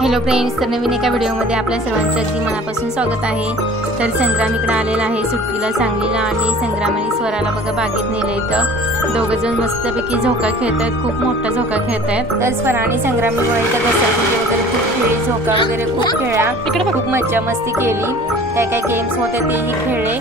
Hello friends, तर नवीन एका व्हिडिओमध्ये आपल्या सर्वांचं अगदी मनापासून स्वागत आहे। तर संग्राम इकडे आलेला आहे सुट्टीला सांगलीला आणि संग्राम आणि स्वराला बघा बागेत नेले तर दोघंजण मस्तपैकी झोका खेळतात, खूप मोठा झोका खेळतात। तर स्वरा आणि संग्राम इथं घसरगुंडी वगैरे खूप खेळली, झोका वगैरे खूप खेळला, इकडे खूप मज्जा मस्ती केली, काय काय गेम्स होते तेही खेळले।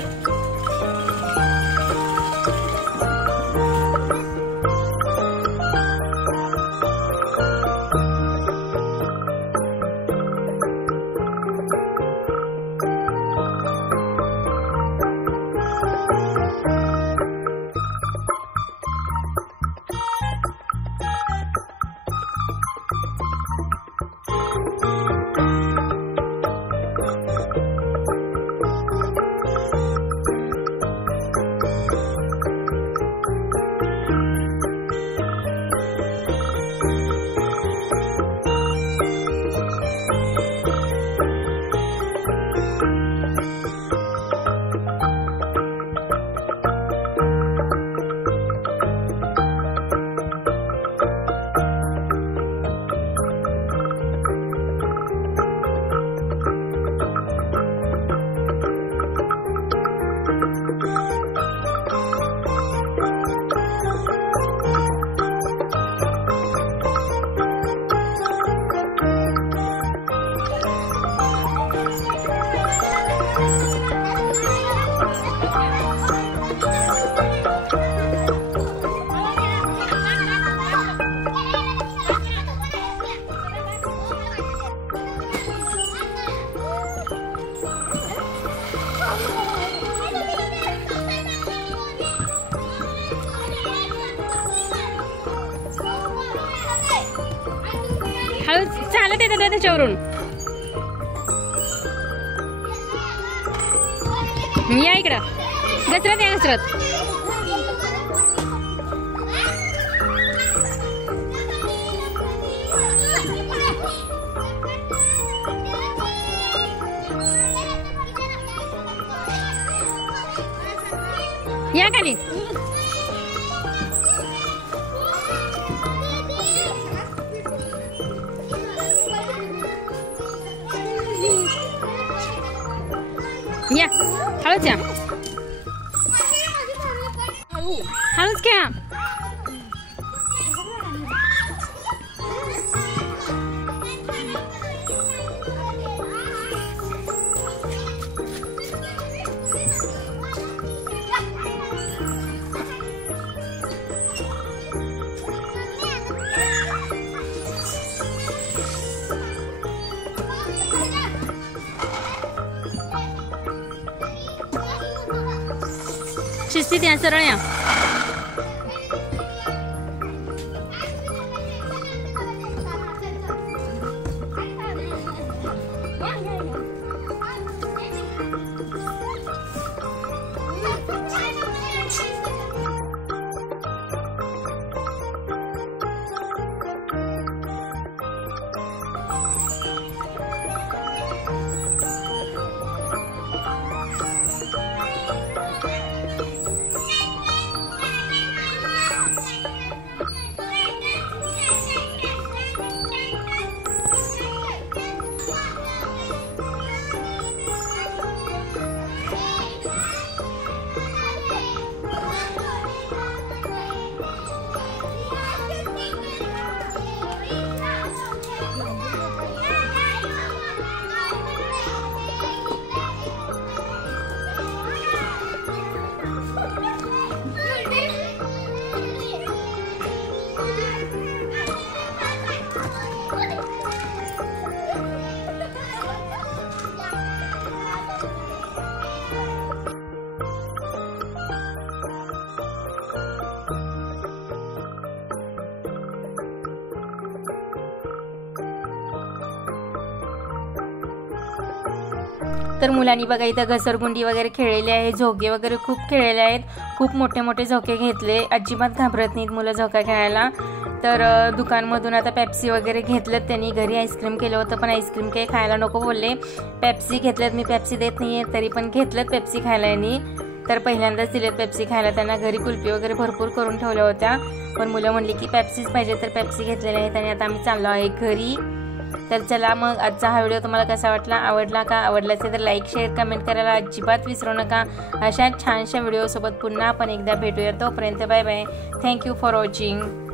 हळू चालत येतात त्याच्यावरून, या इकडं घसरत या घसरत। या खाली या, हळूच या, हळूच घ्या। शिस्तीत या, सरळ या। तर मुलांनी बघा इथं घसरगुंडी वगैरे खेळलेली आहे, झोके वगैरे खूप खेळलेले आहेत, खूप मोठे मोठे झोके घेतले, अजिबात घाबरत नाहीत मुलं झोका खेळायला। तर दुकानमधून आता पेप्सी वगैरे घेतलं त्यांनी, घरी आईस्क्रीम केलं होतं पण आईस्क्रीम काही खायला नको बोलले, पेप्सी घेतल्यात, मी पेप्सी देत नाहीये तरी पण घेतलं पेप्सी खायला यांनी। तर पहिल्यांदाच दिलेत पेप्सी खायला त्यांना, घरी कुल्फी वगैरे भरपूर करून ठेवल्या होत्या पण मुलं म्हणली की पेप्सीच पाहिजे तर पेप्सी घेतलेल्या आहेत आणि आता आम्ही चाललो आहे घरी। तर चला मग आजचा हा व्हिडिओ तुम्हाला कसा वाटला, आवडला का? आवडला असेल तर लाईक शेअर कमेंट करायला अजिबात विसरू नका. अशा छानशा व्हिडिओसोबत पुन्हा आपण एकदा भेटूया. तोपर्यंत bye bye. Thank you for watching.